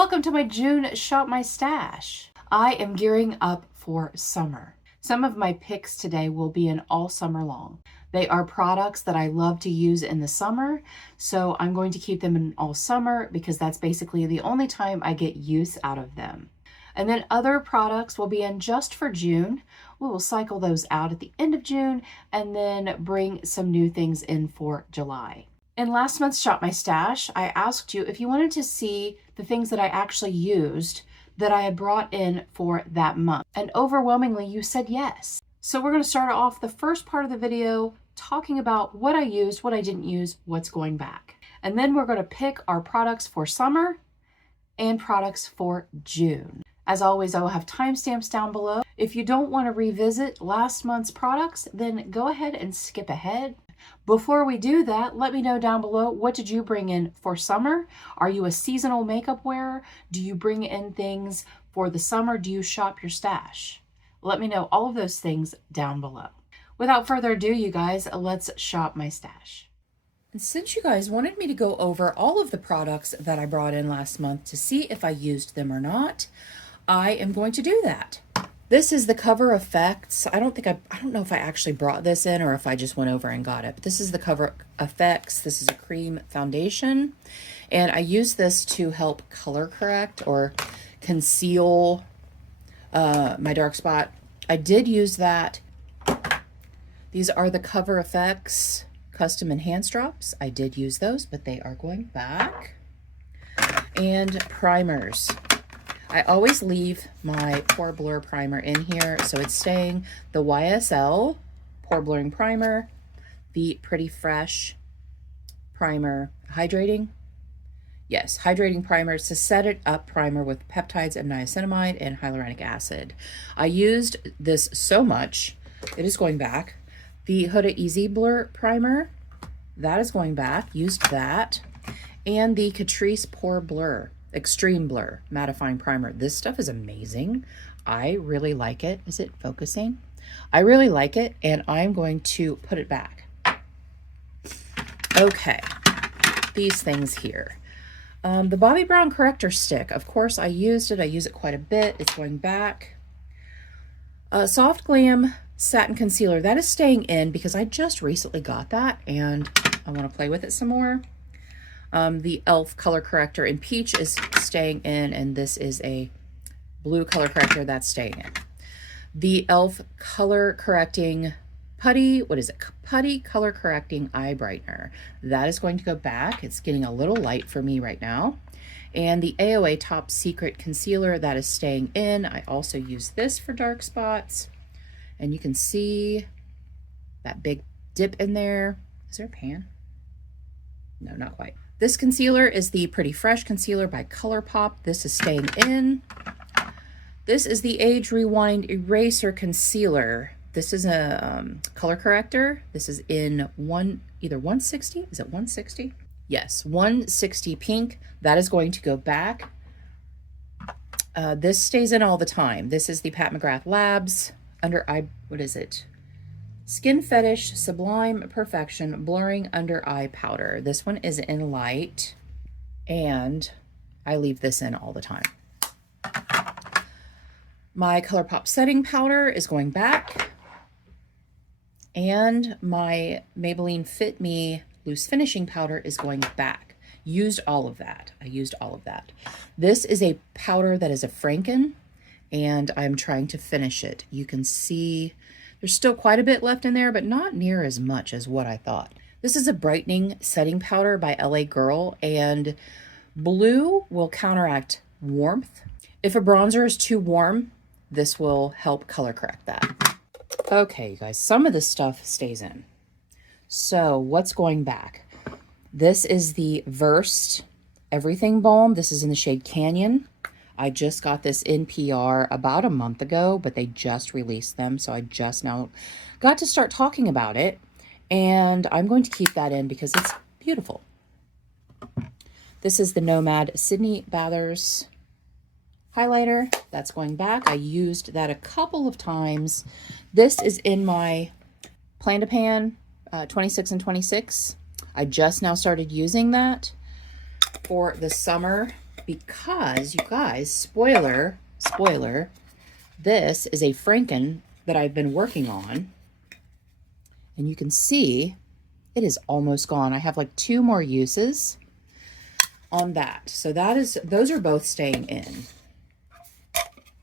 Welcome to my June Shop My Stash. I am gearing up for summer. Some of my picks today will be in all summer long. They are products that I love to use in the summer, so I'm going to keep them in all summer because that's basically the only time I get use out of them. And then other products will be in just for June. We will cycle those out at the end of June and then bring some new things in for July. In last month's Shop My Stash, I asked you if you wanted to see the things that I actually used that I had brought in for that month. And overwhelmingly, you said yes. So we're going to start off the first part of the video talking about what I used, what I didn't use, what's going back. And then we're going to pick our products for summer and products for June. As always, I will have timestamps down below. If you don't want to revisit last month's products, then go ahead and skip ahead. Before we do that, let me know down below, what did you bring in for summer? Are you a seasonal makeup wearer? Do you bring in things for the summer? Do you shop your stash? Let me know all of those things down below. Without further ado, you guys, let's shop my stash. And since you guys wanted me to go over all of the products that I brought in last month to see if I used them or not, I am going to do that. This is the Cover Effects. I don't know if I actually brought this in or if I just went over and got it. But this is the Cover Effects. This is a cream foundation. And I use this to help color correct or conceal my dark spot. I did use that. These are the Cover Effects Custom Enhanced Drops. I did use those, but they are going back. And primers. I always leave my Pore Blur Primer in here, so it's staying. The YSL Pore Blurring Primer, the Pretty Fresh Primer, hydrating. Yes, hydrating primer. It's a set it up primer with peptides and niacinamide and hyaluronic acid. I used this so much, it is going back. The Huda Easy Blur Primer, that is going back, used that. And the Catrice Pore Blur Extreme Blur Mattifying Primer. This stuff is amazing. I really like it. Is it focusing? I really like it, and I'm going to put it back. Okay, these things here. The Bobbi Brown Corrector Stick. Of course, I used it. I use it quite a bit. It's going back. Soft Glam Satin Concealer. That is staying in because I just recently got that, and I want to play with it some more. The e.l.f. Color Corrector in Peach is staying in, and this is a blue color corrector that's staying in. The e.l.f. Color Correcting Putty, Putty Color Correcting Eye Brightener. That is going to go back. It's getting a little light for me right now. And the AOA Top Secret Concealer, that is staying in. I also use this for dark spots. And you can see that big dip in there. Is there a pan? No, not quite. This concealer is the Pretty Fresh Concealer by ColourPop. This is staying in. This is the Age Rewind Eraser Concealer. This is a color corrector. This is in either 160. Is it 160? Yes, 160 pink. That is going to go back. This stays in all the time. This is the Pat McGrath Labs Under Eye, what is it? Skin Fetish Sublime Perfection Blurring Under Eye Powder. This one is in light, and I leave this in all the time. My ColourPop Setting Powder is going back, and my Maybelline Fit Me Loose Finishing Powder is going back. Used all of that. I used all of that. This is a powder that is a Franken, and I'm trying to finish it. You can see there's still quite a bit left in there, but not near as much as what I thought. This is a brightening setting powder by LA Girl, and blue will counteract warmth. If a bronzer is too warm, this will help color correct that. Okay, you guys, some of this stuff stays in. So what's going back? This is the Versed Everything Balm. This is in the shade Canyon. I just got this in PR about a month ago, but they just released them, so I just now got to start talking about it, and I'm going to keep that in because it's beautiful. This is the Nomad Sydney Bathers highlighter. That's going back. I used that a couple of times. This is in my Plan to Pan 26 and 26. I just now started using that for the summer because, you guys, spoiler, this is a Franken that I've been working on. And you can see it is almost gone. I have like 2 more uses on that. So those are both staying in.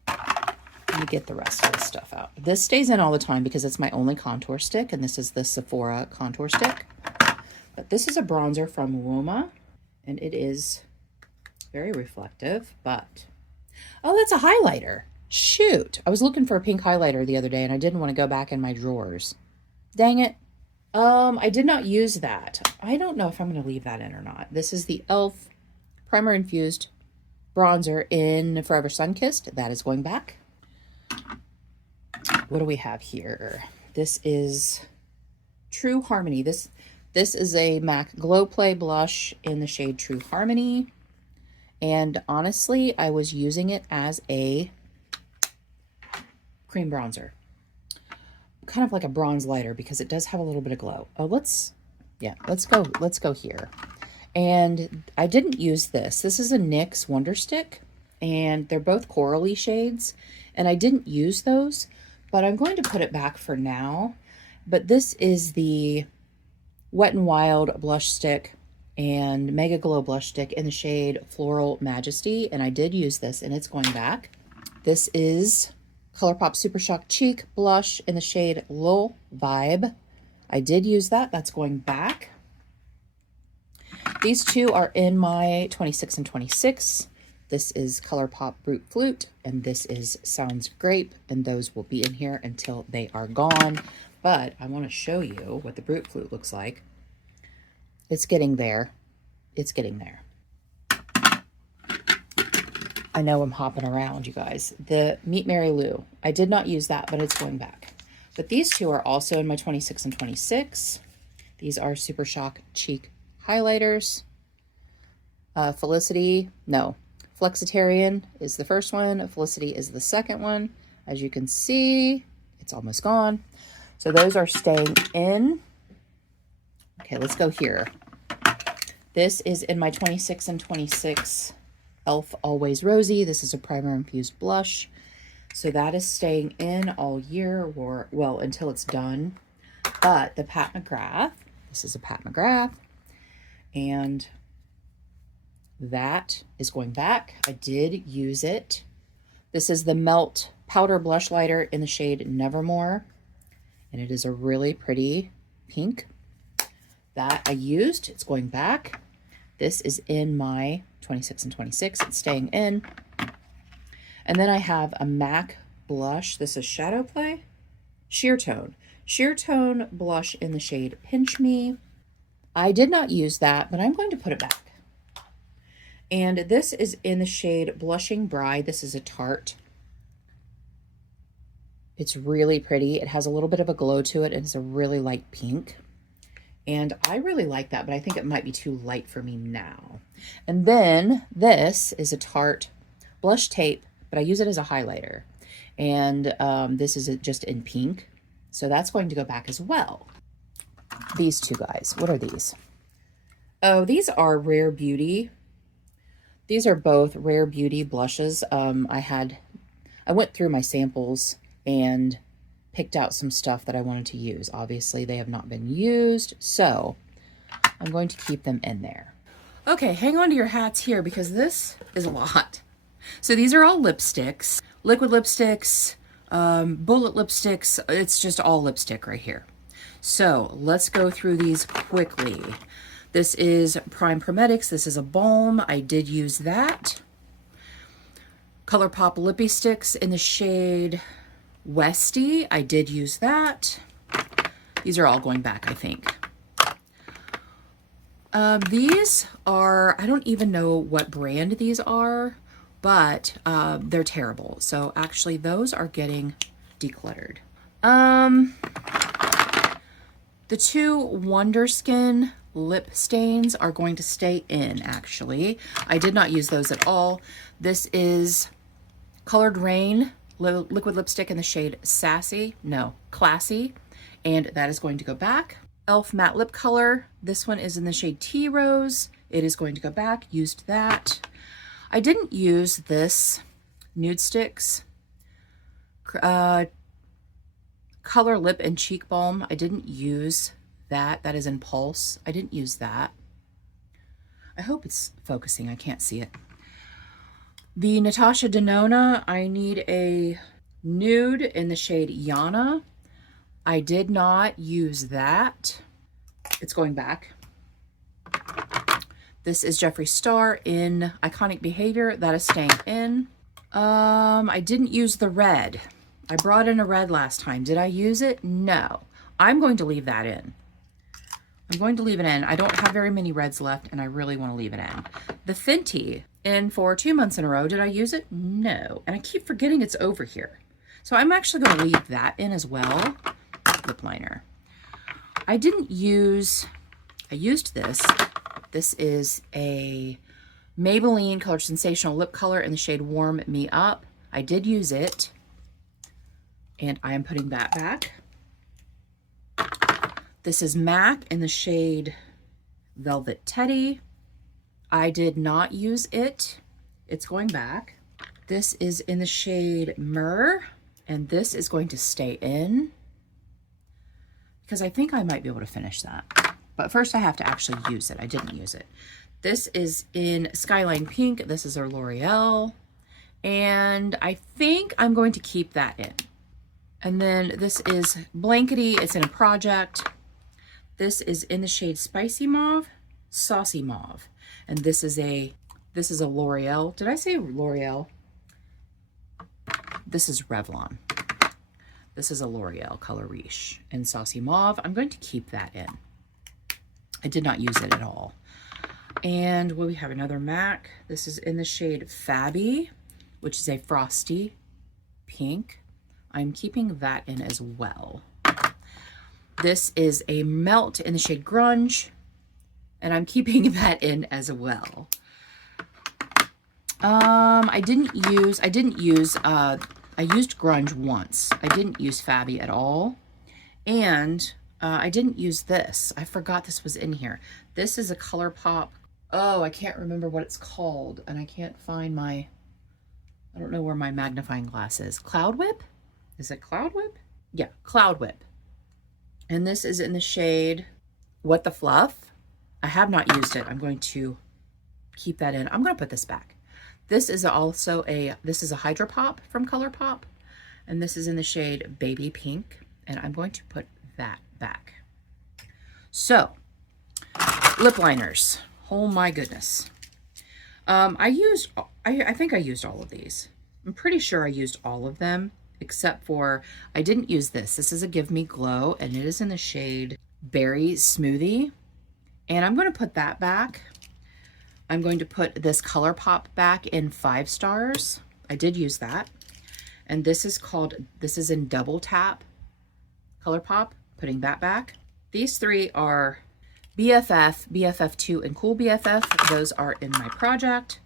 Let me get the rest of the stuff out. This stays in all the time because it's my only contour stick, and this is the Sephora contour stick. But this is a bronzer from Woma, and it is very reflective, but... Oh, that's a highlighter. Shoot. I was looking for a pink highlighter the other day, and I didn't want to go back in my drawers. Dang it. I did not use that. I don't know if I'm going to leave that in or not. This is the e.l.f. Primer Infused Bronzer in Forever Sunkissed. That is going back. What do we have here? This is True Harmony. This is a MAC Glow Play blush in the shade True Harmony. And honestly, I was using it as a cream bronzer. Kind of like a bronze lighter because it does have a little bit of glow. Oh, let's go here. And I didn't use this. This is a NYX Wonder Stick, and they're both corally shades. And I didn't use those, but I'm going to put it back for now. But this is the Wet n Wild blush stick and Mega Glow blush stick in the shade Floral Majesty. And I did use this, and it's going back. This is ColourPop Super Shock Cheek blush in the shade Lil Vibe. I did use that. That's going back. These 2 are in my 26 and 26. This is ColourPop Brute Flute, and this is Sounds Grape, and those will be in here until they are gone. But I want to show you what the Brute Flute looks like. It's getting there. It's getting there. I know I'm hopping around, you guys. The Meet Mary Lou. I did not use that, but it's going back. But these 2 are also in my 26 and 26. These are Super Shock Cheek highlighters. Flexitarian is the first one. Felicity is the second one. As you can see, it's almost gone. So those are staying in. Okay, let's go here. This is in my 26 and 26 e.l.f. Always Rosy. This is a primer infused blush. So that is staying in all year, or well, until it's done. But the Pat McGrath, this is a Pat McGrath, and that is going back. I did use it. This is the Melt Powder Blush Lighter in the shade Nevermore, and it is a really pretty pink. That I used. It's going back. This is in my 26 and 26. It's staying in. And then I have a MAC blush. This is Shadow Play. Sheer Tone blush in the shade Pinch Me. I did not use that, but I'm going to put it back. And this is in the shade Blushing Bride. This is a Tarte. It's really pretty. It has a little bit of a glow to it, and it's a really light pink. And I really like that, but I think it might be too light for me now. And then this is a Tarte blush tape, but I use it as a highlighter. And this is just in pink. So that's going to go back as well. These 2 guys, what are these? Oh, these are Rare Beauty. These are both Rare Beauty blushes. I went through my samples and picked out some stuff that I wanted to use. Obviously, they have not been used, so I'm going to keep them in there. Okay, hang on to your hats here because this is a lot. So these are all lipsticks, liquid lipsticks, bullet lipsticks. It's just all lipstick right here. So let's go through these quickly. This is Prime Prometics. This is a balm. I did use that. ColourPop Lippy Sticks in the shade Westy. I did use that. These are all going back, I think. These are, I don't even know what brand these are, but they're terrible. So actually those are getting decluttered. The 2 Wonder Skin lip stains are going to stay in, actually. I did not use those at all. This is Colored Rain liquid lipstick in the shade Classy, and that is going to go back. e.l.f. matte lip color. This one is in the shade Tea Rose. It is going to go back. Used that. I didn't use this Nude Sticks Color Lip and Cheek Balm. I didn't use that. That is in Pulse. I didn't use that. I hope it's focusing. I can't see it. The Natasha Denona, I need a nude in the shade Yana. I did not use that. It's going back. This is Jeffree Star in Iconic Behavior. That is staying in. I didn't use the red. I brought in a red last time. Did I use it? No. I'm going to leave that in. I'm going to leave it in. I don't have very many reds left, and I really want to leave it in. The Fenty in for 2 months in a row. Did I use it? No. And I keep forgetting it's over here. So I'm actually going to leave that in as well. Lip liner. I used this. This is a Maybelline Color Sensational Lip Color in the shade Warm Me Up. I did use it. And I am putting that back. This is MAC in the shade Velvet Teddy. I did not use it. It's going back. This is in the shade Myrrh, and this is going to stay in because I think I might be able to finish that. But first I have to actually use it. I didn't use it. This is in Skyline Pink. This is our L'Oreal. And I think I'm going to keep that in. And then this is Blankety. It's in a project. This is in the shade Spicy Mauve, Saucy Mauve. And this is a L'Oreal. Did I say L'Oreal? This is Revlon. This is a L'Oreal Color Riche in Saucy Mauve. I'm going to keep that in. I did not use it at all. And we have another MAC. This is in the shade Fabby, which is a frosty pink. I'm keeping that in as well. This is a Melt in the shade Grunge, and I'm keeping that in as well. I used Grunge once. I didn't use Fabby at all. And I didn't use this. I forgot this was in here. This is a ColourPop. Oh, I can't remember what it's called. And I can't find my, I don't know where my magnifying glass is. Cloud Whip? Is it Cloud Whip? Yeah, Cloud Whip. And this is in the shade What the Fluff. I have not used it. I'm going to keep that in. I'm going to put this back. This is also this is a Hydro Pop from ColourPop. And this is in the shade Baby Pink. And I'm going to put that back. So, lip liners. Oh my goodness. I think I used all of these. I'm pretty sure I used all of them, except for, I didn't use this. This is a Give Me Glow, and it is in the shade Berry Smoothie. And I'm going to put that back. I'm going to put this ColourPop back in 5 stars. I did use that. And this is in Double Tap ColourPop, putting that back. These 3 are BFF, BFF2, and Cool BFF. Those are in my project.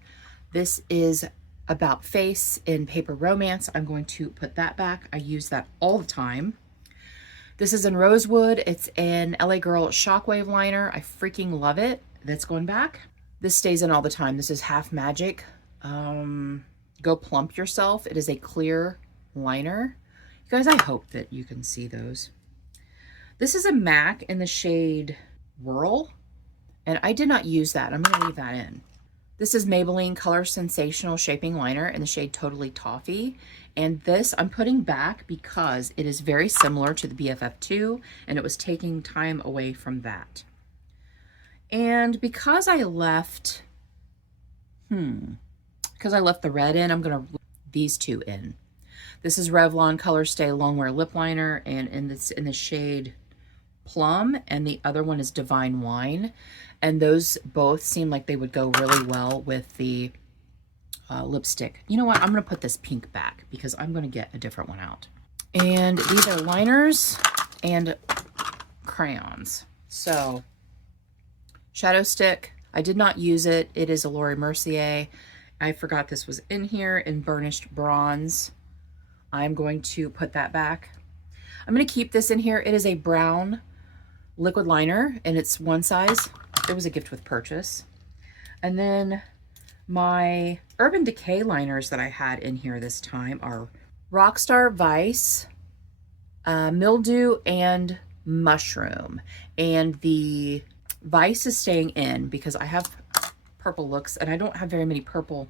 This is About Face in Paper Romance. I'm going to put that back. I use that all the time. This is in Rosewood. It's an LA Girl Shockwave liner. I freaking love it. That's going back. This stays in all the time. This is Half Magic. Go Plump Yourself. It is a clear liner. You guys, I hope that you can see those. This is a MAC in the shade Whirl, and I did not use that. I'm going to leave that in. This is Maybelline Color Sensational Shaping Liner in the shade Totally Toffee, and this I'm putting back because it is very similar to the BFF2, and it was taking time away from that. And because I left, the red in, I'm going to leave these 2 in. This is Revlon Color Stay Longwear Lip Liner, and in the shade Plum, and the other one is Divine Wine. And those both seem like they would go really well with the lipstick. You know what? I'm going to put this pink back because I'm going to get a different one out. And these are liners and crayons. So, Shadow Stick. I did not use it. It is a Laura Mercier. I forgot this was in here in Burnished Bronze. I'm going to put that back. I'm going to keep this in here. It is a brown liquid liner, and it's one size. It was a gift with purchase. And then my Urban Decay liners that I had in here this time are Rockstar Vice, Mildew, and Mushroom. And the Vice is staying in because I have purple looks and I don't have very many purple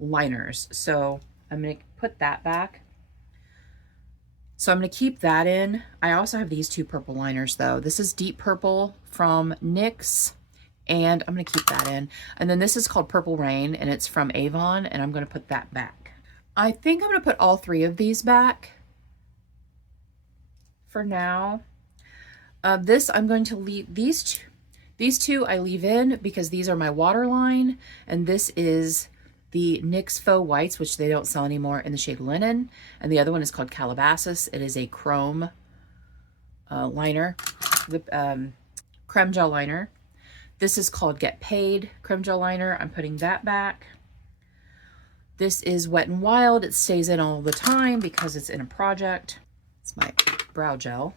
liners. So I'm going to put that back. So I'm going to keep that in. I also have these two purple liners though. This is Deep Purple from NYX, and I'm going to keep that in. And then this is called Purple Rain, and it's from Avon, and I'm going to put that back. I think I'm going to put all three of these back for now. This I'm going to leave, these two I leave in because these are my waterline, and this is the NYX Faux Whites, which they don't sell anymore, in the shade Linen. And the other one is called Calabasas. It is a chrome liner, creme gel liner. This is called Get Paid creme gel liner. I'm putting that back. This is Wet n Wild. It stays in all the time because it's in a project. It's my brow gel.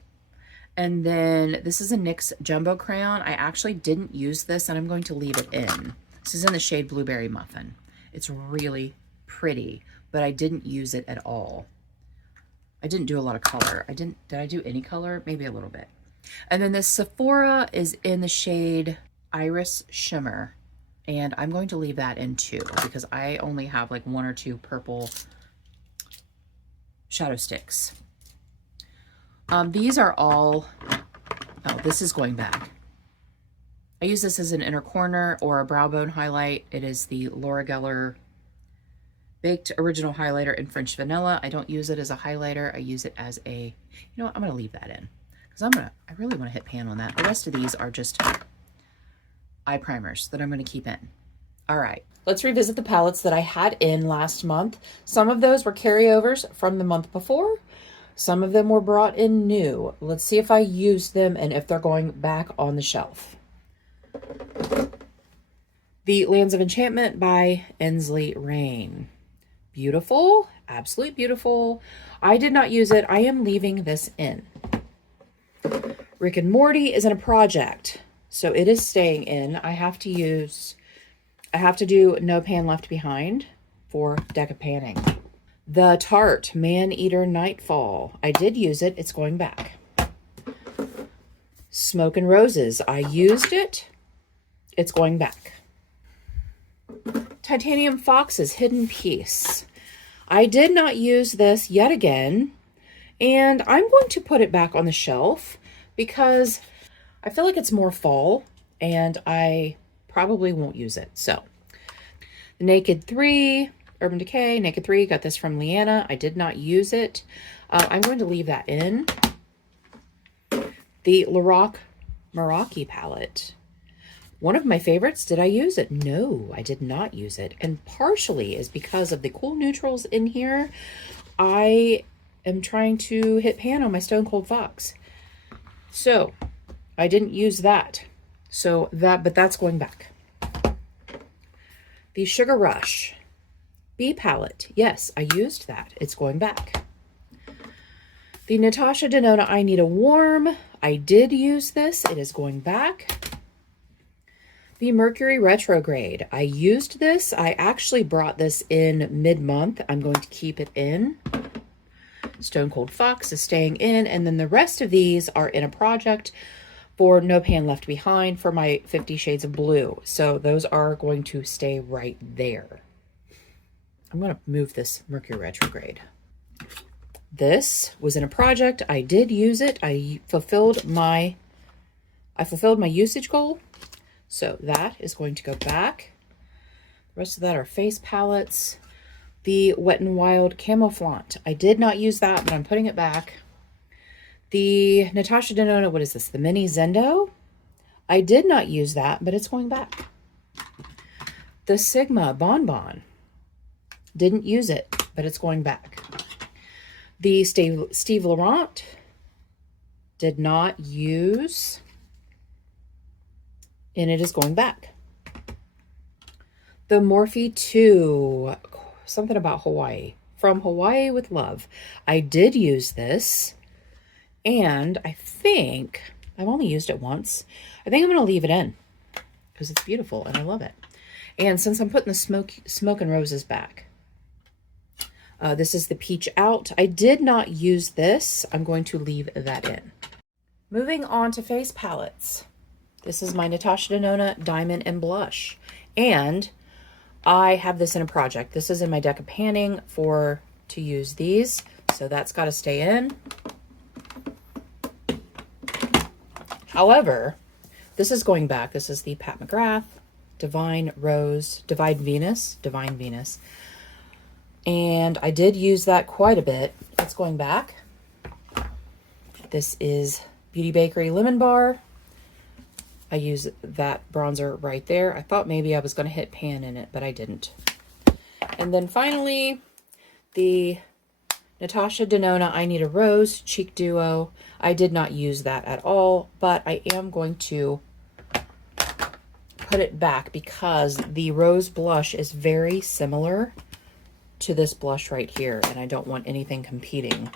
And then this is a NYX Jumbo Crayon. I actually didn't use this, and I'm going to leave it in. This is in the shade Blueberry Muffin. It's really pretty, but I didn't use it at all. I didn't do a lot of color. Did I do any color? Maybe a little bit. And then this Sephora is in the shade Iris Shimmer, and I'm going to leave that in too because I only have like one or two purple shadow sticks. These are all, oh, this is going back. I use this as an inner corner or a brow bone highlight. It is the Laura Geller Baked Original Highlighter in French Vanilla. I don't use it as a highlighter. I use it as a, you know what, I'm going to leave that in because I really want to hit pan on that. The rest of these are just eye primers that I'm going to keep in. All right, let's revisit the palettes that I had in last month. Some of those were carryovers from the month before. Some of them were brought in new. Let's see if I used them and if they're going back on the shelf. The Lands of Enchantment by Ensley Rain. Beautiful, absolutely beautiful. I did not use it. I am leaving this in. Rick and Morty is in a project, so it is staying in. I have to do No Pan Left Behind for deca panning. The Tarte Man Eater Nightfall. I did use it. It's going back. Smoke and Roses. I used it. It's going back. Titanium Fox's Hidden Piece. I did not use this yet again, and I'm going to put it back on the shelf because I feel like it's more fall, and I probably won't use it. So, the Naked 3, Urban Decay, Naked 3, got this from Leanna. I did not use it. I'm going to leave that in. The Lorac Meraki palette. One of my favorites. Did I use it? No, I did not use it. And partially is because of the cool neutrals in here. I am trying to hit pan on my Stone Cold Fox. So I didn't use that. But that's going back. The Sugar Rush B palette. Yes, I used that. It's going back. The Natasha Denona I Need a Warm. I did use this. It is going back. The Mercury Retrograde. I used this. I actually brought this in mid-month. I'm going to keep it in. Stone Cold Fox is staying in. And then the rest of these are in a project for No Pan Left Behind for my 50 Shades of Blue. So those are going to stay right there. I'm going to move this Mercury Retrograde. This was in a project. I did use it. I fulfilled my usage goal. So that is going to go back. The rest of that are face palettes. The Wet n Wild Camouflaunt. I did not use that, but I'm putting it back. The Natasha Denona, what is this? The Mini Zendo. I did not use that, but it's going back. The Sigma Bonbon. Didn't use it, but it's going back. The Steve Laurent. Did not use, and it is going back. The Morphe 2, something about Hawaii. From Hawaii with Love. I did use this, and I think I've only used it once. I think I'm going to leave it in because it's beautiful and I love it. And since I'm putting the smoke and roses back, this is the Peach Out. I did not use this. I'm going to leave that in. Moving on to face palettes. This is my Natasha Denona Diamond and Blush. And I have this in a project. This is in my deck of panning to use these. So that's got to stay in. However, this is going back. This is the Pat McGrath Divine Venus. And I did use that quite a bit. It's going back. This is Beauty Bakery Lemon Bar. I use that bronzer right there. I thought maybe I was going to hit pan in it, but I didn't. And then finally, the Natasha Denona I Need a Rose Cheek Duo. I did not use that at all, but I am going to put it back because the rose blush is very similar to this blush right here, and I don't want anything competing.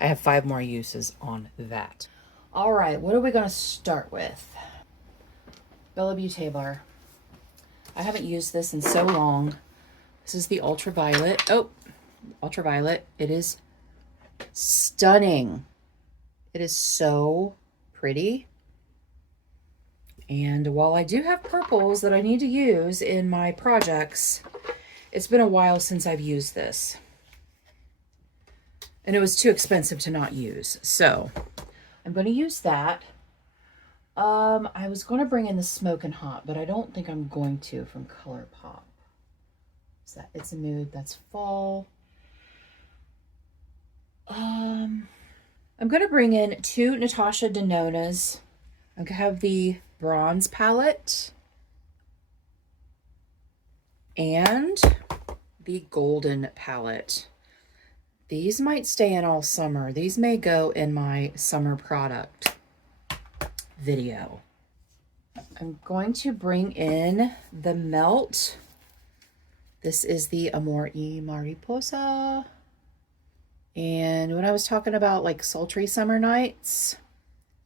I have 5 more uses on that. All right, what are we going to start with? Bella Beauté. I haven't used this in so long. This is the Ultraviolet. Oh, Ultraviolet. It is stunning. It is so pretty. And while I do have purples that I need to use in my projects, it's been a while since I've used this. And it was too expensive to not use. So I'm going to use that. I was going to bring in the Smoke and Hot, but I don't think I'm going to from ColourPop. It's a Mood. That's fall. I'm going to bring in 2 Natasha Denonas. I'm going to have the bronze palette and the golden palette. These might stay in all summer. These may go in my summer product video. I'm going to bring in the Melt. This is the Amor y Mariposa. And when I was talking about like sultry summer nights,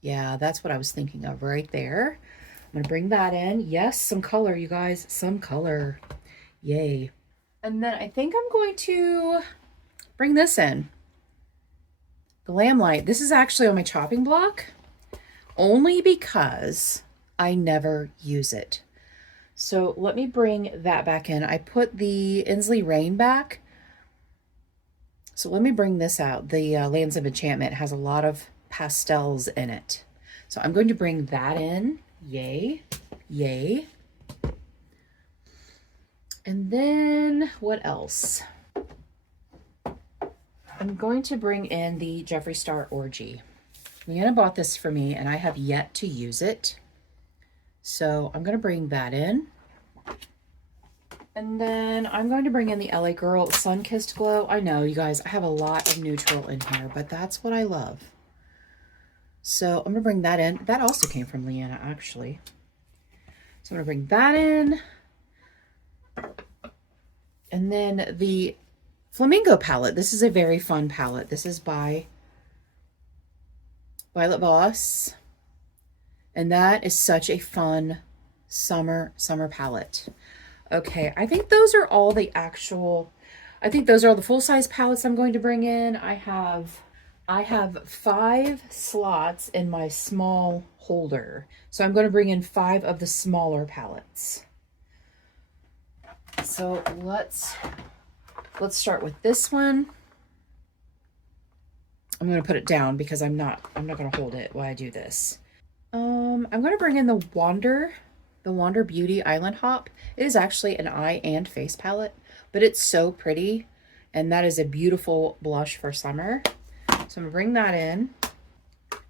yeah, that's what I was thinking of right there. I'm going to bring that in. Yes, some color, you guys. Some color. Yay. And then I think I'm going to bring this in. Glam Light. This is actually on my chopping block only because I never use it. So let me bring that back in. I put the Inslee Rain back. So let me bring this out. The Lands of Enchantment has a lot of pastels in it. So I'm going to bring that in. Yay. Yay. And then what else? I'm going to bring in the Jeffree Star Orgy. Leanna bought this for me and I have yet to use it. So I'm going to bring that in. And then I'm going to bring in the LA Girl Sun Kissed Glow. I know, you guys, I have a lot of neutral in here, but that's what I love. So I'm going to bring that in. That also came from Leanna, actually. So I'm going to bring that in. And then the Flamingo palette. This is a very fun palette. This is by Violet Voss. And that is such a fun summer palette. Okay, I think those are all the full-size palettes I'm going to bring in. I have 5 slots in my small holder. So I'm going to bring in 5 of the smaller palettes. So let's start with this one. I'm going to put it down because I'm not going to hold it while I do this. I'm going to bring in the Wander Beauty Island Hop. It is actually an eye and face palette, but it's so pretty, and that is a beautiful blush for summer. So I'm going to bring that in,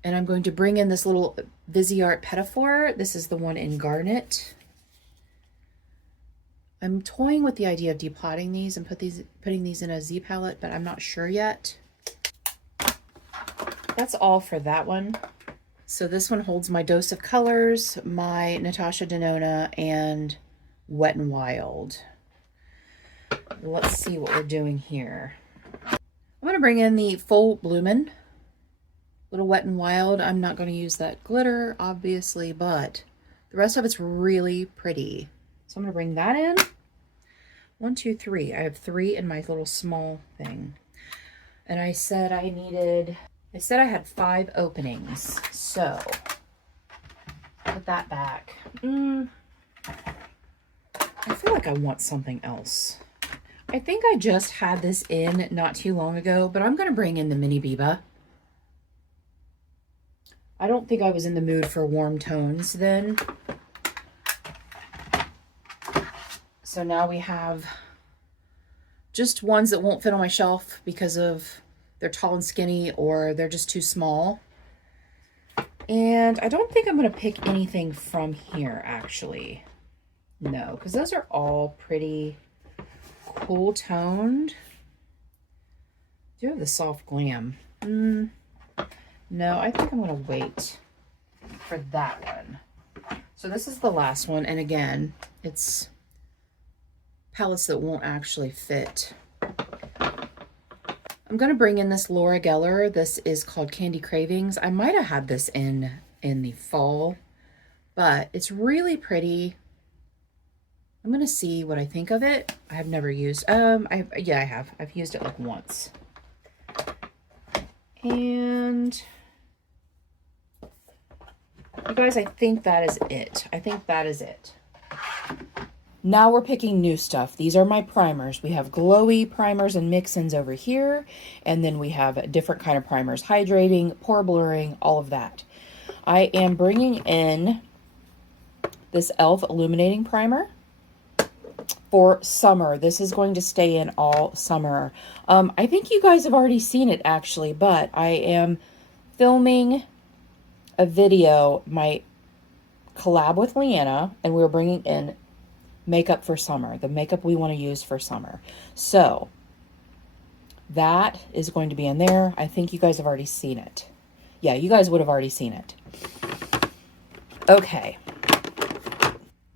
and I'm going to bring in this little Viseart Pettifor. This is the one in Garnet. I'm toying with the idea of depotting these and putting these in a Z palette, but I'm not sure yet. That's all for that one. So this one holds my Dose of Colors, my Natasha Denona, and Wet n Wild. Let's see what we're doing here. I'm going to bring in the Full Bloomin' little Wet n Wild. I'm not going to use that glitter, obviously, but the rest of it's really pretty. So I'm going to bring that in. 1, 2, 3. I have 3 in my little small thing. And I said I had 5 openings. So put that back. I feel like I want something else. I think I just had this in not too long ago, but I'm going to bring in the Mini Biba. I don't think I was in the mood for warm tones then. So now we have just ones that won't fit on my shelf because of they're tall and skinny or they're just too small. And I don't think I'm going to pick anything from here, actually. No, because those are all pretty cool toned. I do have the soft glam. No, I think I'm going to wait for that one. So this is the last one. And again, it's palettes that won't actually fit. I'm going to bring in this Laura Geller. This is called Candy Cravings. I might have had this in the fall, but it's really pretty. I'm going to see what I think of it. I have never used, yeah, I have. I've used it like once. And you guys, I think that is it. I think that is it. Now we're picking new stuff. These are my primers. We have glowy primers and mix-ins over here. And then we have different kind of primers. Hydrating, pore blurring, all of that. I am bringing in this e.l.f. Illuminating Primer for summer. This is going to stay in all summer. I think you guys have already seen it actually, but I am filming a video, my collab with Leanna, and we're bringing in makeup for summer, the makeup we want to use for summer. So that is going to be in there. I think you guys have already seen it. Yeah, you guys would have already seen it. Okay.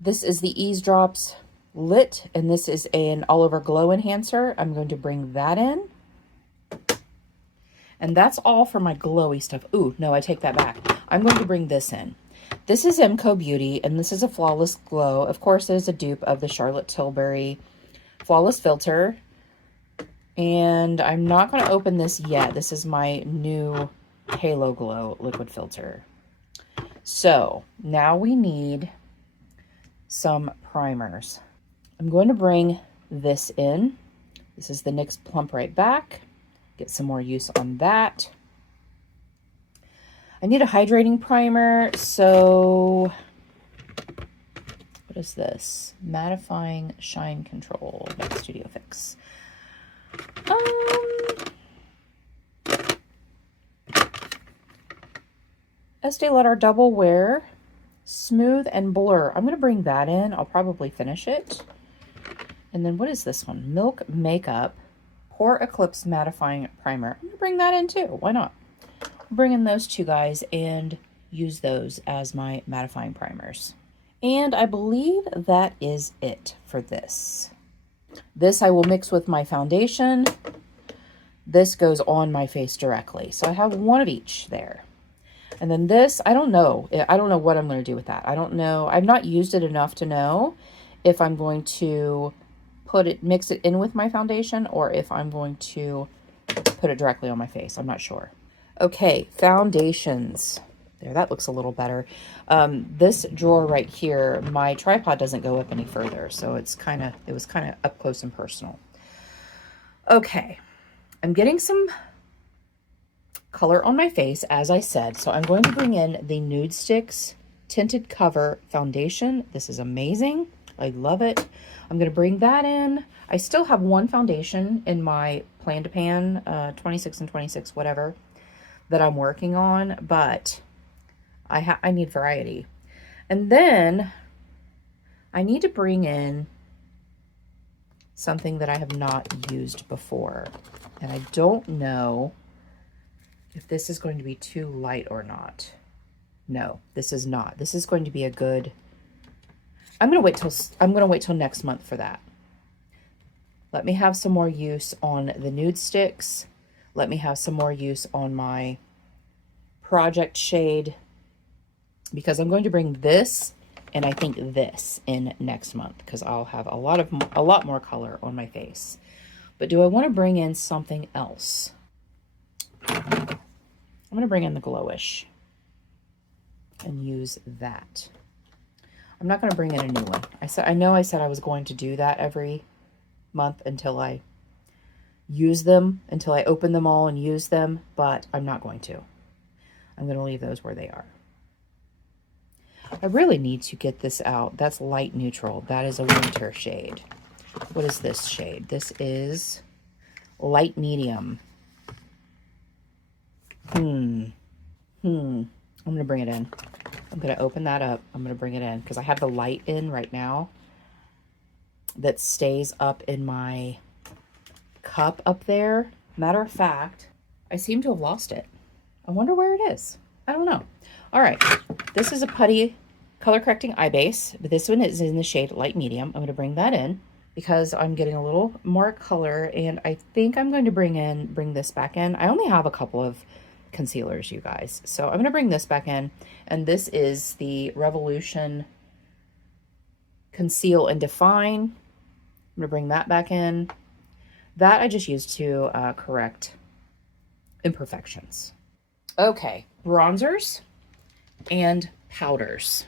This is the Eavesdrops Lit, and this is an all over glow enhancer. I'm going to bring that in. And that's all for my glowy stuff. Ooh, no, I take that back. I'm going to bring this in. This is MCO Beauty, and this is a Flawless Glow. Of course, it is a dupe of the Charlotte Tilbury Flawless Filter. And I'm not going to open this yet. This is my new Halo Glow liquid filter. So now we need some primers. I'm going to bring this in. This is the NYX Plump Right Back. Get some more use on that. I need a hydrating primer, so what is this? Mattifying Shine Control by Studio Fix. Estee Lauder Double Wear Smooth and Blur. I'm going to bring that in. I'll probably finish it. And then what is this one? Milk Makeup Pore Eclipse Mattifying Primer. I'm going to bring that in too. Why not? Bring in those two guys and use those as my mattifying primers. And I believe that is it for this. This I will mix with my foundation. This goes on my face directly. So I have one of each there. And then this, I don't know. I don't know what I'm going to do with that. I don't know. I've not used it enough to know if I'm going to mix it in with my foundation or if I'm going to put it directly on my face. I'm not sure. Okay, foundations. There, that looks a little better. This drawer right here, my tripod doesn't go up any further, so it was kind of up close and personal. Okay, I'm getting some color on my face, as I said, so I'm going to bring in the Nude Sticks Tinted Cover Foundation. This is amazing. I love it. I'm going to bring that in. I still have one foundation in my Plan to Pan, 26 and 26, whatever, that I'm working on, but I need variety. And then I need to bring in something that I have not used before. And I don't know if this is going to be too light or not. No, this is not. This is going to be a good, I'm going to wait till next month for that. Let me have some more use on the nude sticks. Let me have some more use on my project shade, because I'm going to bring this and I think this in next month because I'll have a lot more color on my face. But do I want to bring in something else? I'm going to bring in the Glowish and use that. I'm not going to bring in a new one. I know I said I was going to do that every month until I use them, until I open them all and use them, but I'm not going to. I'm going to leave those where they are. I really need to get this out. That's light neutral. That is a winter shade. What is this shade? This is light medium. I'm going to bring it in. I'm going to open that up. I'm going to bring it in because I have the light in right now that stays up in my cup up there. Matter of fact, I seem to have lost it. I wonder where it is. I don't know. All right. This is a putty color correcting eye base, but this one is in the shade light medium. I'm going to bring that in because I'm getting a little more color, and I think I'm going to bring this back in. I only have a couple of concealers, you guys, so I'm going to bring this back in, and this is the Revolution Conceal and Define. I'm going to bring that back in. That I just used to correct imperfections. Okay, bronzers and powders.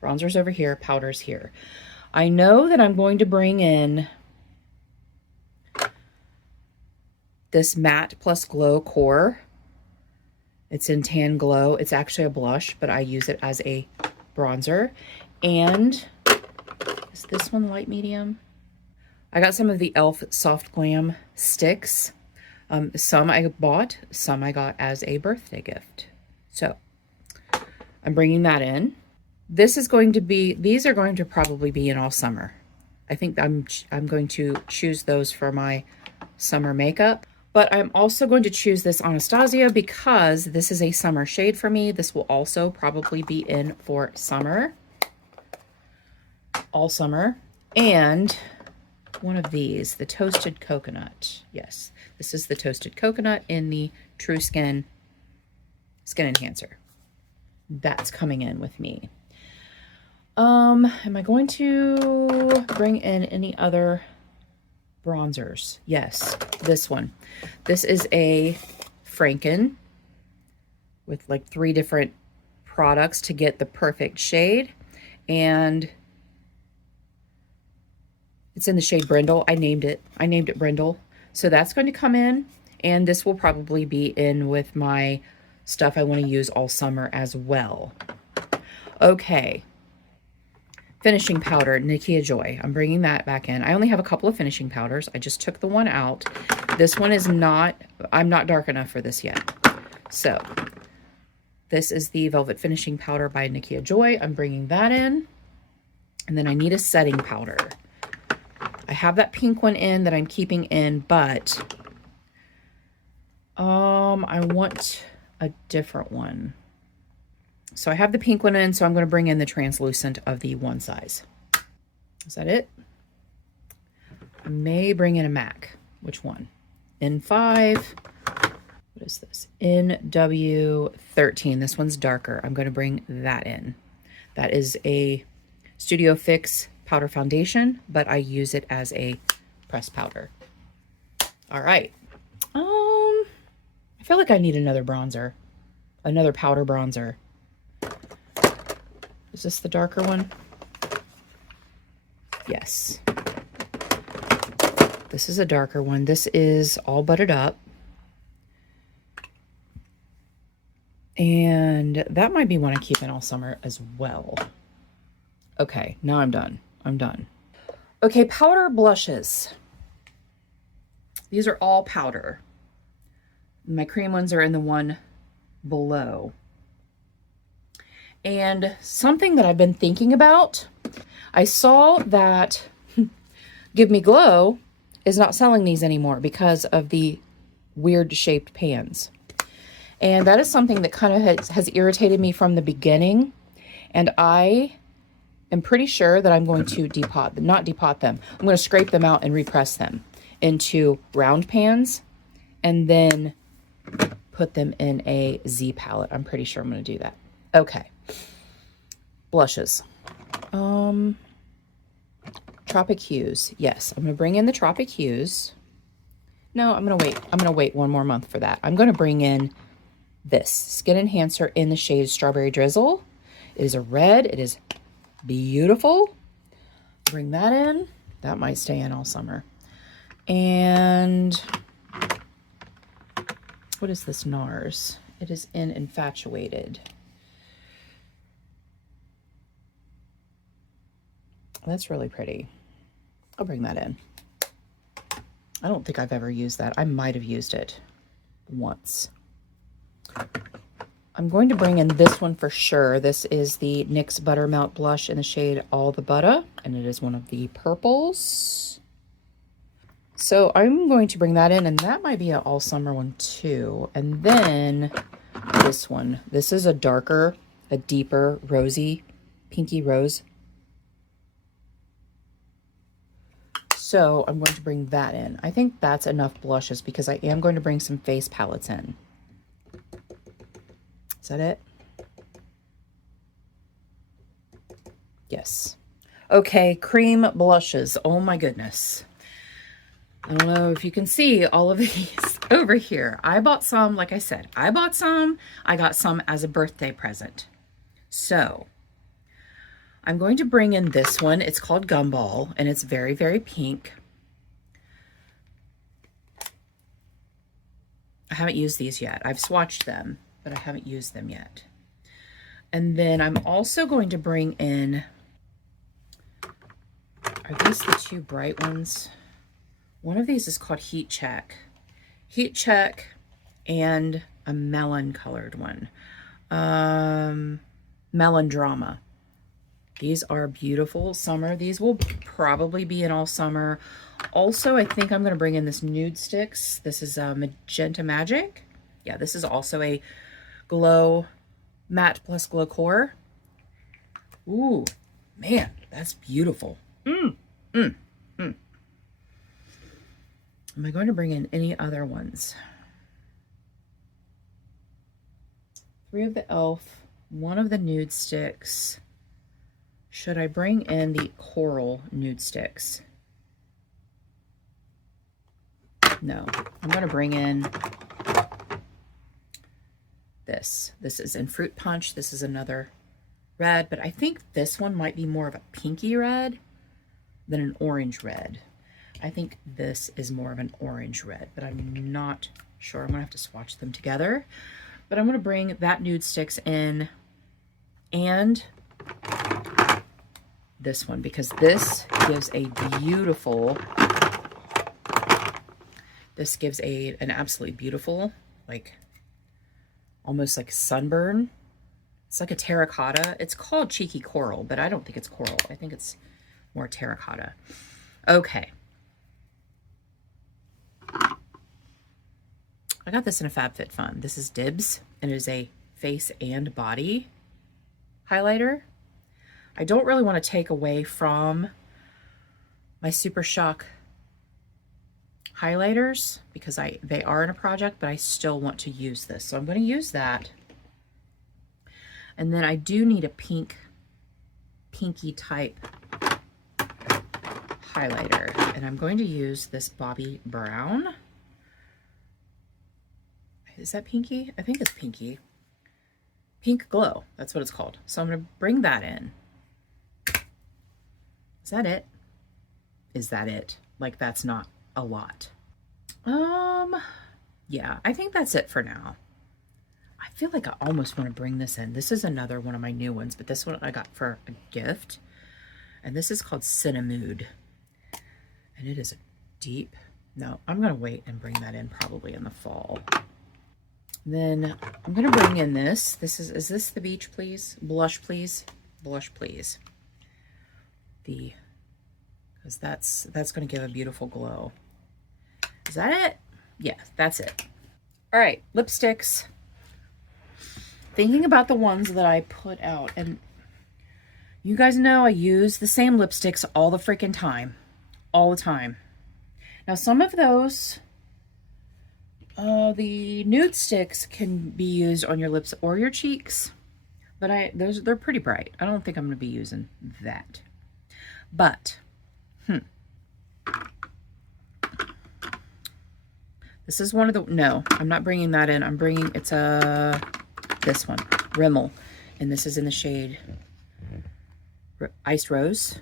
Bronzers over here, powders here. I know that I'm going to bring in this Matte Plus Glow Core. It's in Tan Glow. It's actually a blush, but I use it as a bronzer. And is this one light medium? I got some of the e.l.f. Soft Glam sticks. Some I bought, some I got as a birthday gift. So I'm bringing that in. These are going to probably be in all summer. I think I'm going to choose those for my summer makeup. But I'm also going to choose this Anastasia because this is a summer shade for me. This will also probably be in for summer. All summer. And one of these, the Toasted Coconut. Yes, this is the Toasted Coconut in the True Skin Enhancer. That's coming in with me. Am I going to bring in any other bronzers? Yes, this one. This is a Franken with like 3 different products to get the perfect shade, and it's in the shade Brindle. I named it Brindle. So that's going to come in, and this will probably be in with my stuff I want to use all summer as well. Okay. Finishing powder, Nikia Joy. I'm bringing that back in. I only have a couple of finishing powders. I just took the one out. This one is not, I'm not dark enough for this yet. So this is the Velvet Finishing Powder by Nikia Joy. I'm bringing that in. And then I need a setting powder. I have that pink one in that I'm keeping in, but I want a different one. So I have the pink one in, so I'm going to bring in the translucent of the one size. Is that it? I may bring in a MAC. Which one? N5. What is this? NW13. This one's darker. I'm going to bring that in. That is a Studio Fix powder foundation, but I use it as a pressed powder. All right. I feel like I need another bronzer. Another powder bronzer. Is this the darker one? Yes. This is a darker one. This is all buttered up. And that might be one I keep in all summer as well. Okay, now I'm done. I'm done. Okay, powder blushes. These are all powder. My cream ones are in the one below. And something that I've been thinking about, I saw that Give Me Glow is not selling these anymore because of the weird shaped pans. And that is something that kind of has irritated me from the beginning. And I am pretty sure that I'm going to not depot them. I'm going to scrape them out and repress them into round pans and then put them in a Z palette. I'm pretty sure I'm going to do that. Okay. Blushes. Tropic Hues. Yes, I'm going to bring in the Tropic Hues. No, I'm going to wait. I'm going to wait one more month for that. I'm going to bring in this Skin Enhancer in the shade Strawberry Drizzle. It is a red. It is beautiful. Bring that in. That might stay in all summer. And what is this NARS? It is in Infatuated. That's really pretty. I'll bring that in. I don't think I've ever used that. I might have used it once. I'm going to bring in this one for sure. This is the NYX Buttermelt Blush in the shade All the Butter, and it is one of the purples. So I'm going to bring that in, and that might be an all summer one too. And then this one. This is a darker, a deeper, rosy, pinky rose. So I'm going to bring that in. I think that's enough blushes because I am going to bring some face palettes in. Is that it? Yes. Okay, cream blushes. Oh my goodness. I don't know if you can see all of these over here. I bought some, like I said, I bought some. I got some as a birthday present. So I'm going to bring in this one. It's called Gumball, and it's very, very pink. I haven't used these yet. I've swatched them, but I haven't used them yet. And then I'm also going to bring in, are these the two bright ones? One of these is called Heat Check. Heat Check and a melon colored one. Melon Drama. These are beautiful summer. These will probably be in all summer. Also, I think I'm going to bring in this Nude Sticks. This is Magenta Magic. Yeah, this is also a glow matte plus glow core. Ooh, man, that's beautiful. Am I going to bring in any other ones? 3 of the e.l.f., 1 of the Nude Sticks. Should I bring in the Coral Nude Sticks? No, I'm going to bring in this. This is in Fruit Punch. This is another red, but I think this one might be more of a pinky red than an orange red. I think this is more of an orange red, but I'm not sure. I'm going to have to swatch them together. But I'm going to bring that Nude Sticks in and this one, because this gives a beautiful, this gives an absolutely beautiful, like almost like sunburn. It's like a terracotta. It's called Cheeky Coral, but I don't think it's coral. I think it's more terracotta. Okay. I got this in a FabFitFun. This is Dibs, and it is a face and body highlighter. I don't really want to take away from my Super Shock highlighters because they are in a project, but I still want to use this. So I'm going to use that. And then I do need a pinky type highlighter. And I'm going to use this Bobbi Brown. Is that pinky? I think it's pinky. Pink Glow. That's what it's called. So I'm going to bring that in. Is that it? Is that it? Like, that's not a lot. Yeah, I think that's it for now. I feel like I almost want to bring this in. This is another one of my new ones, but this one I got for a gift. And this is called Cinemood. And it is a deep, no, I'm going to wait and bring that in probably in the fall. Then I'm going to bring in this. This is this the Beach Please? Blush Please? Blush Please. Because that's going to give a beautiful glow. Is that it? Yeah, that's it. All right, lipsticks. Thinking about the ones that I put out, and you guys know I use the same lipsticks all the freaking time. All the time. Now, some of those, the nude sticks can be used on your lips or your cheeks, But they're pretty bright. I don't think I'm going to be using that. But, this is one of the, no, I'm not bringing that in. I'm bringing, it's this one, Rimmel. And this is in the shade Iced Rose.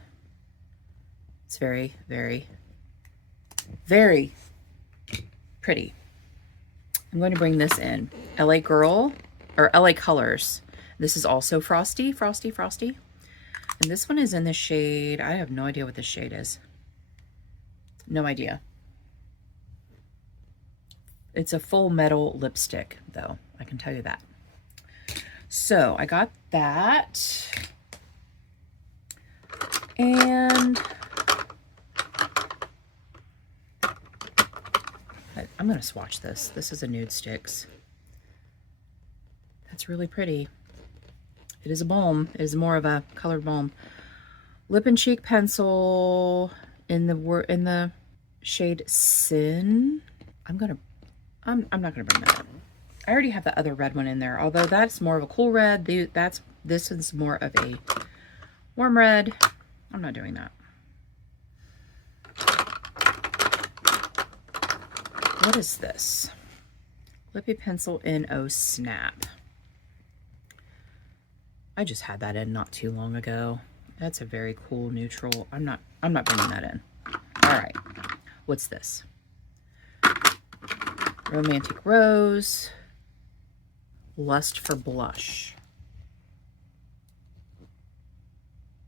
It's very, very, very pretty. I'm going to bring this in. LA Girl, or LA Colors. This is also Frosty, Frosty, Frosty. And this one is in the shade, I have no idea what this shade is. No idea. It's a full metal lipstick, though. I can tell you that. So I got that. And I'm going to swatch this. This is a Nude Sticks. That's really pretty. It is a balm. It is more of a colored balm. Lip and cheek pencil in the shade Sin. I'm not gonna bring that in. I already have the other red one in there, although that's more of a cool red. This is more of a warm red. I'm not doing that. What is this? Lippy pencil in Oh Snap. I just had that in not too long ago. That's a very cool neutral. I'm not bringing that in. All right. What's this? Romantic Rose. Lust for Blush.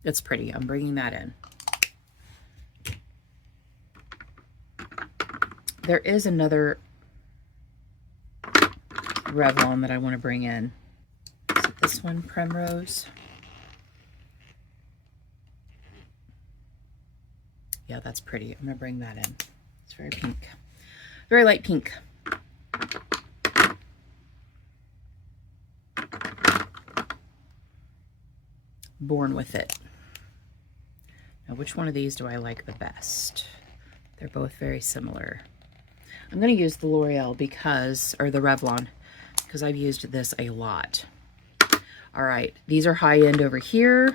It's pretty. I'm bringing that in. There is another Revlon that I want to bring in. Is it this one, Primrose? Yeah, that's pretty. I'm going to bring that in. It's very pink. Very light pink. Born With It. Now, which one of these do I like the best? They're both very similar. I'm going to use the L'Oreal or the Revlon, because I've used this a lot. All right, these are high end over here.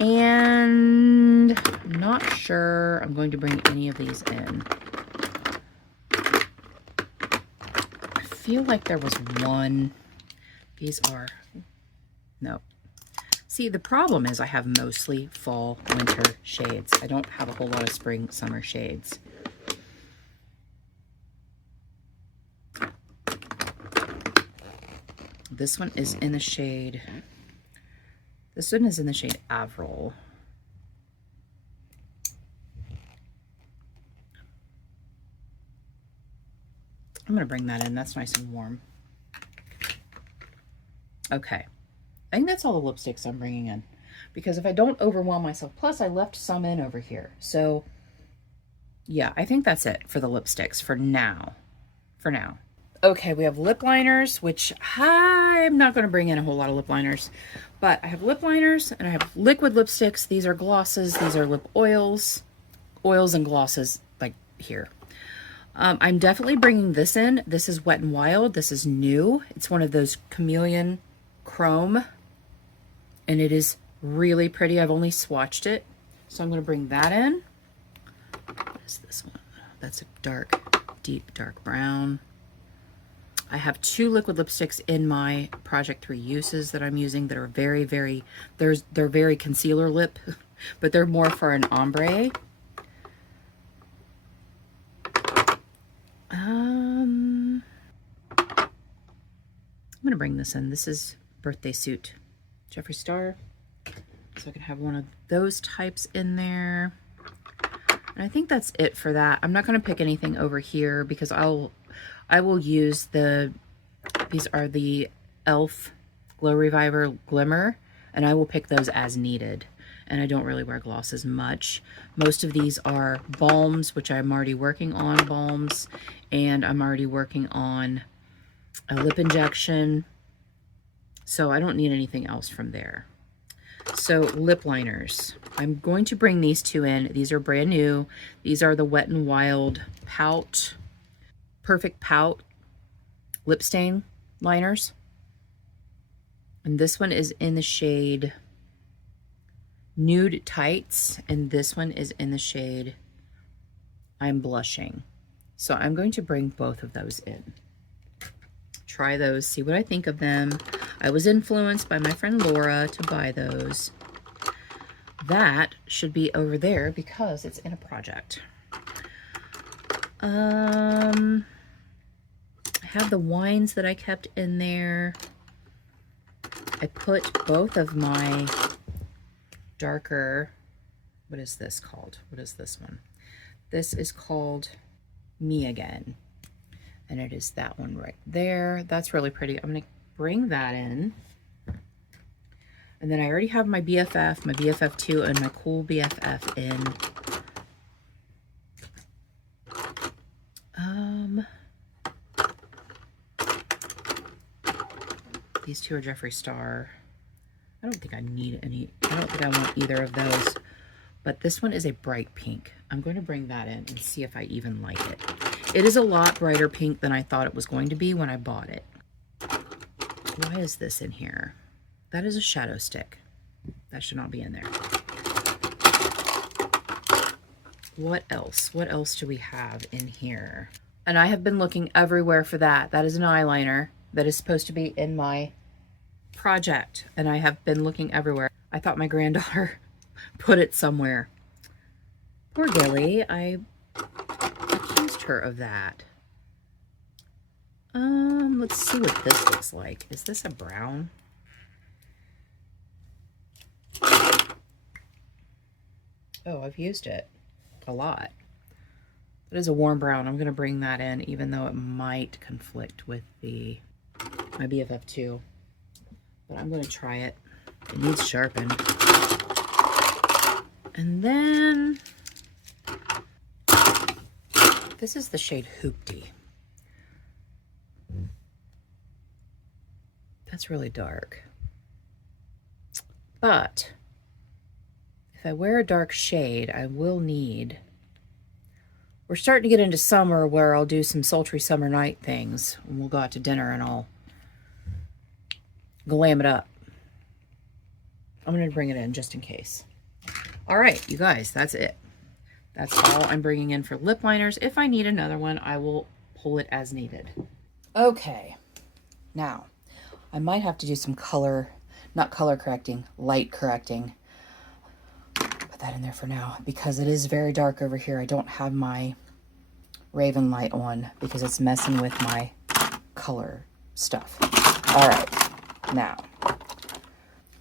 And I'm not sure I'm going to bring any of these in. I feel like there was one. These are, no. See, the problem is I have mostly fall, winter shades. I don't have a whole lot of spring, summer shades. This one is in the shade, Avril. I'm going to bring that in. That's nice and warm. Okay. I think that's all the lipsticks I'm bringing in, because if I don't overwhelm myself, plus I left some in over here. So yeah, I think that's it for the lipsticks for now. Okay, we have lip liners, which I'm not going to bring in a whole lot of lip liners, but I have lip liners and I have liquid lipsticks. These are glosses. These are lip oils and glosses, like here. I'm definitely bringing this in. This is Wet n Wild. This is new. It's one of those chameleon chrome, and it is really pretty. I've only swatched it, so I'm going to bring that in. What is this one? That's a deep dark brown. I have two liquid lipsticks in my Project 3 uses that I'm using that are very, very, they're very concealer lip, but they're more for an ombre. I'm going to bring this in. This is Birthday Suit, Jeffree Star. So I can have one of those types in there. And I think that's it for that. I'm not going to pick anything over here because I will use these are the e.l.f. Glow Reviver Glimmer, and I will pick those as needed. And I don't really wear glosses much. Most of these are balms, which I'm already working on balms, and I'm already working on a lip injection. So I don't need anything else from there. So lip liners. I'm going to bring these two in. These are brand new. These are the Wet n Wild Pout, Perfect Pout lip stain liners. And this one is in the shade Nude Tights, and this one is in the shade I'm Blushing. So I'm going to bring both of those in. Try those, see what I think of them. I was influenced by my friend Laura to buy those. That should be over there because it's in a project. I have the wines that I kept in there. I put both of my darker, what is this called? What is this one? This is called Me Again. And it is that one right there. That's really pretty. I'm going to bring that in. And then I already have my BFF, my BFF2, and my Cool BFF in. These two are Jeffree Star. I don't think I need any. I don't think I want either of those. But this one is a bright pink. I'm going to bring that in and see if I even like it. It is a lot brighter pink than I thought it was going to be when I bought it. Why is this in here? That is a shadow stick. That should not be in there. What else? What else do we have in here? And I have been looking everywhere for that. That is an eyeliner that is supposed to be in my project. And I have been looking everywhere. I thought my granddaughter put it somewhere. Poor Gilly. I accused her of that. Let's see what this looks like. Is this a brown? Oh, I've used it a lot. It is a warm brown. I'm going to bring that in, even though it might conflict with my BFF2. But I'm going to try it. It needs sharpened. And then this is the shade Hoopty. That's really dark. But if I wear a dark shade, I will need... We're starting to get into summer where I'll do some sultry summer night things. And we'll go out to dinner and I'll glam it up. I'm going to bring it in just in case. All right, you guys, that's it. That's all I'm bringing in for lip liners. If I need another one, I will pull it as needed. Okay, now I might have to do some color, not color correcting, light correcting. Put that in there for now because it is very dark over here. I don't have my Raven light on because it's messing with my color stuff. All right, now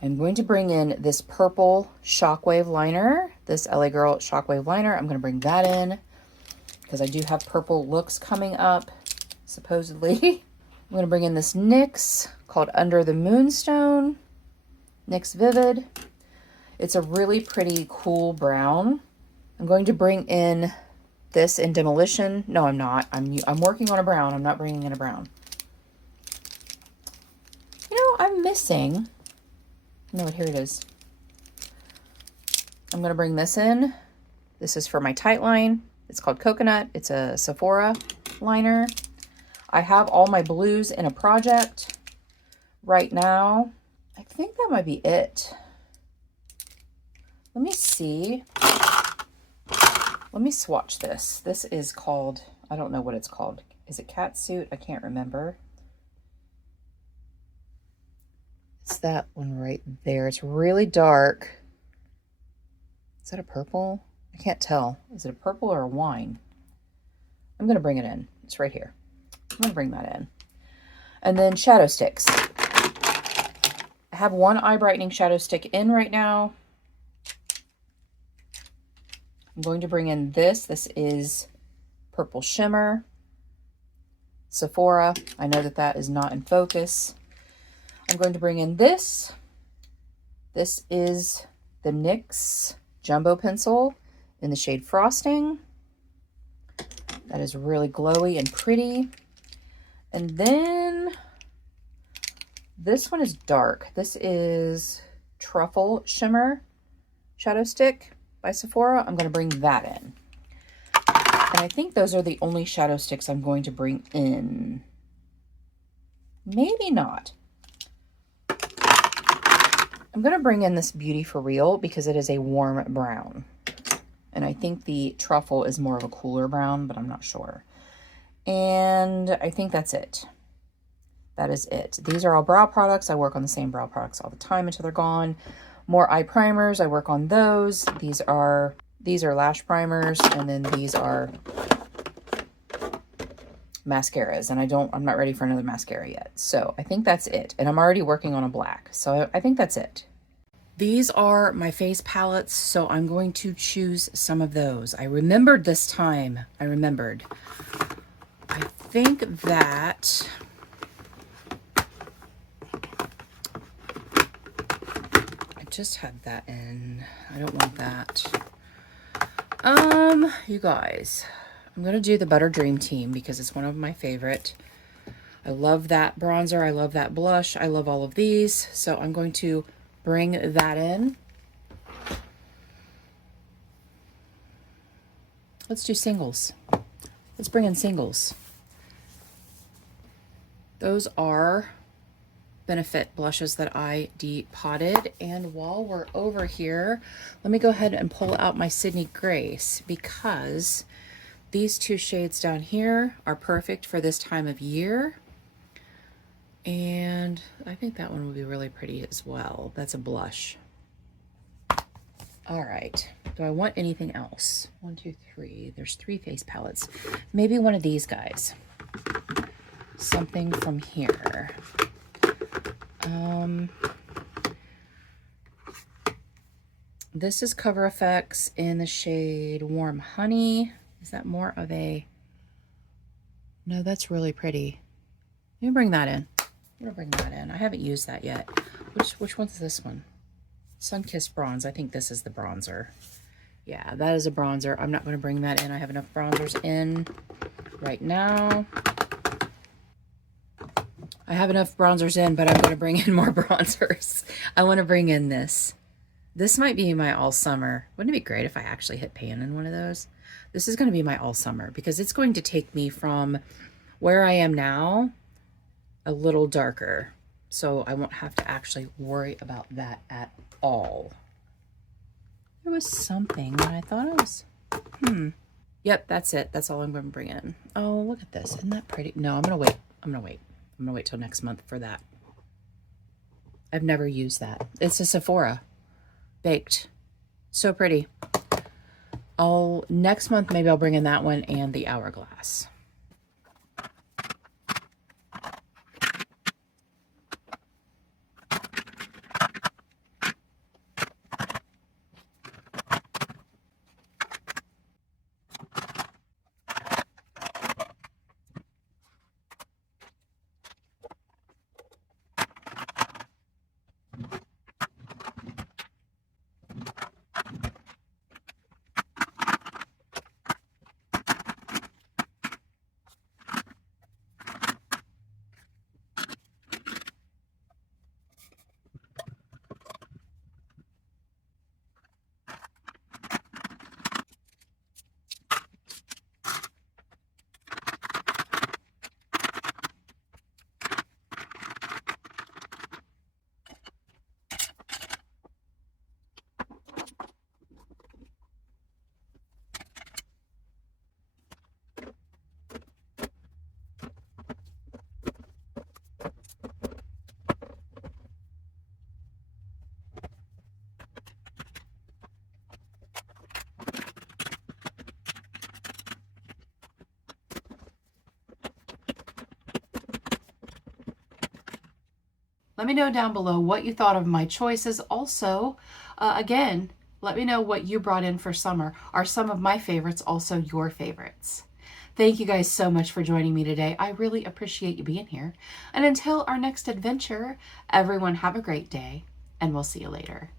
I'm going to bring in this purple Shockwave liner, this LA Girl Shockwave liner. I'm going to bring that in because I do have purple looks coming up, supposedly. I'm going to bring in this NYX called Under the Moonstone, NYX Vivid. It's a really pretty cool brown. I'm going to bring in this in Demolition. No, I'm not. I'm working on a brown. I'm not bringing in a brown. You know, I'm missing... No, here it is. I'm going to bring this in. This is for my tight line. It's called Coconut. It's a Sephora liner. I have all my blues in a project right now. I think that might be it. Let me see. Let me swatch this. This is called, I don't know what it's called. Is it Catsuit? I can't remember. It's that one right there. It's really dark. Is that a purple? I can't tell. Is it a purple or a wine? I'm going to bring it in. It's right here. I'm going to bring that in. And then shadow sticks. I have one eye brightening shadow stick in right now. I'm going to bring in this. This is Purple Shimmer. Sephora. I know that that is not in focus. I'm going to bring in this. This is the NYX Jumbo Pencil in the shade Frosting. That is really glowy and pretty. And then this one is dark. This is Truffle Shimmer Shadow Stick by Sephora. I'm going to bring that in. And I think those are the only shadow sticks I'm going to bring in. Maybe not. I'm going to bring in this Beauty for Real because it is a warm brown. And I think the truffle is more of a cooler brown, but I'm not sure. And I think that's it. That is it. These are all brow products. I work on the same brow products all the time until they're gone. More eye primers. I work on those. These are lash primers, and then these are mascaras. And I'm not ready for another mascara yet. So I think that's it. And I'm already working on a black. So I think that's it. These are my face palettes, so I'm going to choose some of those. I remembered this time. I think that I just had that in. I don't want that. You guys, I'm going to do the Butter Dream Team because it's one of my favorite. I love that bronzer. I love that blush. I love all of these. So I'm going to bring that in. Let's do singles. Let's bring in singles. Those are Benefit blushes that I depotted. And while we're over here, let me go ahead and pull out my Sydney Grace because these two shades down here are perfect for this time of year. And I think that one will be really pretty as well. That's a blush. All right. Do I want anything else? 1, 2, 3. There's 3 face palettes. Maybe one of these guys. Something from here. This is Cover FX in the shade Warm Honey. Is that more of a... No, that's really pretty. Let me bring that in. I'm gonna bring that in. I haven't used that yet. Which one's this one? Sunkissed Bronze. I think this is the bronzer. Yeah, that is a bronzer. I'm not going to bring that in. I have enough bronzers in right now. I have enough bronzers in, but I'm going to bring in more bronzers. I want to bring in this. This might be my all summer. Wouldn't it be great if I actually hit pan in one of those? This is going to be my all summer because it's going to take me from where I am now a little darker. So I won't have to actually worry about that at all. There was something that I thought I was... Yep, that's it. That's all I'm going to bring in. Oh, look at this. Isn't that pretty? No, I'm going to wait. I'm going to wait till next month for that. I've never used that. It's a Sephora. Baked. So pretty. Next month, maybe I'll bring in that one and the Hourglass. Let me know down below what you thought of my choices. Also, again, let me know what you brought in for summer. Are some of my favorites also your favorites? Thank you guys so much for joining me today. I really appreciate you being here. And until our next adventure, everyone have a great day, and we'll see you later.